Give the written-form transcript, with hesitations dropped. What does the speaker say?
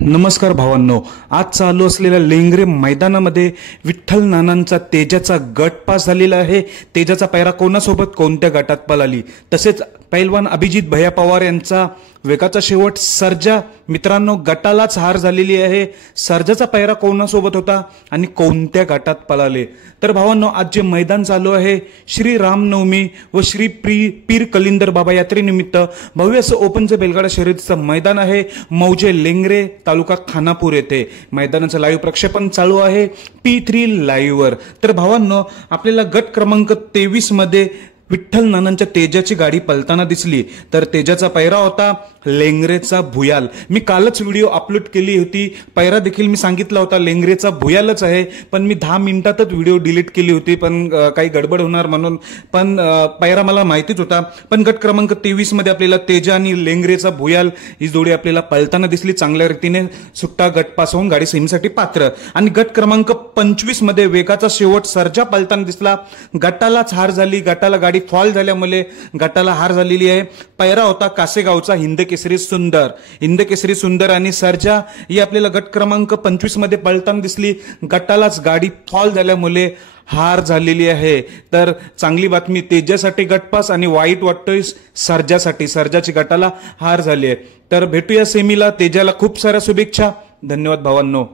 नमस्कार भावांनो, आज चालू असलेल्या लेंगरे मैदानामध्ये विठ्ठल नानांचा तेजाचा गट पास झालेला आहे। तेजाचा पैरा कोणासोबत कोणत्या गटात पळाली, तसेच पैलवान अभिजित भैया पवार यांचा वेगाचा शेवट सर्जा। मित्रांनो, गटालाच हार झालेली आहे। सर्जाचा पैरा कोणासोबत होता आणि कोणत्या गटात पळाले, तर भावांनो आज जे मैदान चालू आहे श्री रामनवमी व श्री पीर कलिंदर बाबा यात्रेनिमित्त भव्य असं ओपनचं बैलगाडा शर्यतीचं मैदान आहे। मौजे लेंगरे, तालुका खानापूर येथे मैदानाचं लाईव्ह प्रक्षेपण चालू आहे P3 लाईव्हवर। तर भावांनो, आपल्याला गट क्रमांक 23 मध्ये विठ्ठल नानांच्या तेजाची गाडी पलताना दिसली, तर तेजाचा पैरा होता लेंगरेचा भुयाल। मी कालच व्हिडिओ अपलोड केली होती, पैरा देखील मी सांगितला होता लेंगरेचा भुयालच आहे, पण मी 10 मिनिटातच व्हिडिओ डिलीट केली होती, पण काही गडबड होणार म्हणून। पण पैरा मला माहितीच होता। पण गट क्रमांक 23 मध्ये आपल्याला तेजा आणि लेंगरेचा भुयाल ही जोडी आपल्याला पलताना दिसली। चांगल्या रीतीने सुट्टा गट पास होऊन गाडी सेमीसाठी पात्र। आणि गट क्रमांक 25 मध्ये वेगाचा शेवट सर्जा पलताना दिसला। गटालाच हार झाली, गटाला गाडी फॉल झाल्यामुळे गटाला हार झालेली आहे। पैरा होता कासेगावचा हिंद केसरी सुंदर आणि सर्जा ही आपल्याला गट क्रमांक 25 मध्ये पळताना दिसली। गटालाच गाडी फॉल झाल्यामुळे हार झालेली आहे। तर चांगली बातमी तेजासाठी गटपास आणि वाईट वाटतोय सर्जाची गटाला हार झाली आहे। तर भेटूया सेमीला। तेजाला खूप साऱ्या शुभेच्छा। धन्यवाद भावांनो।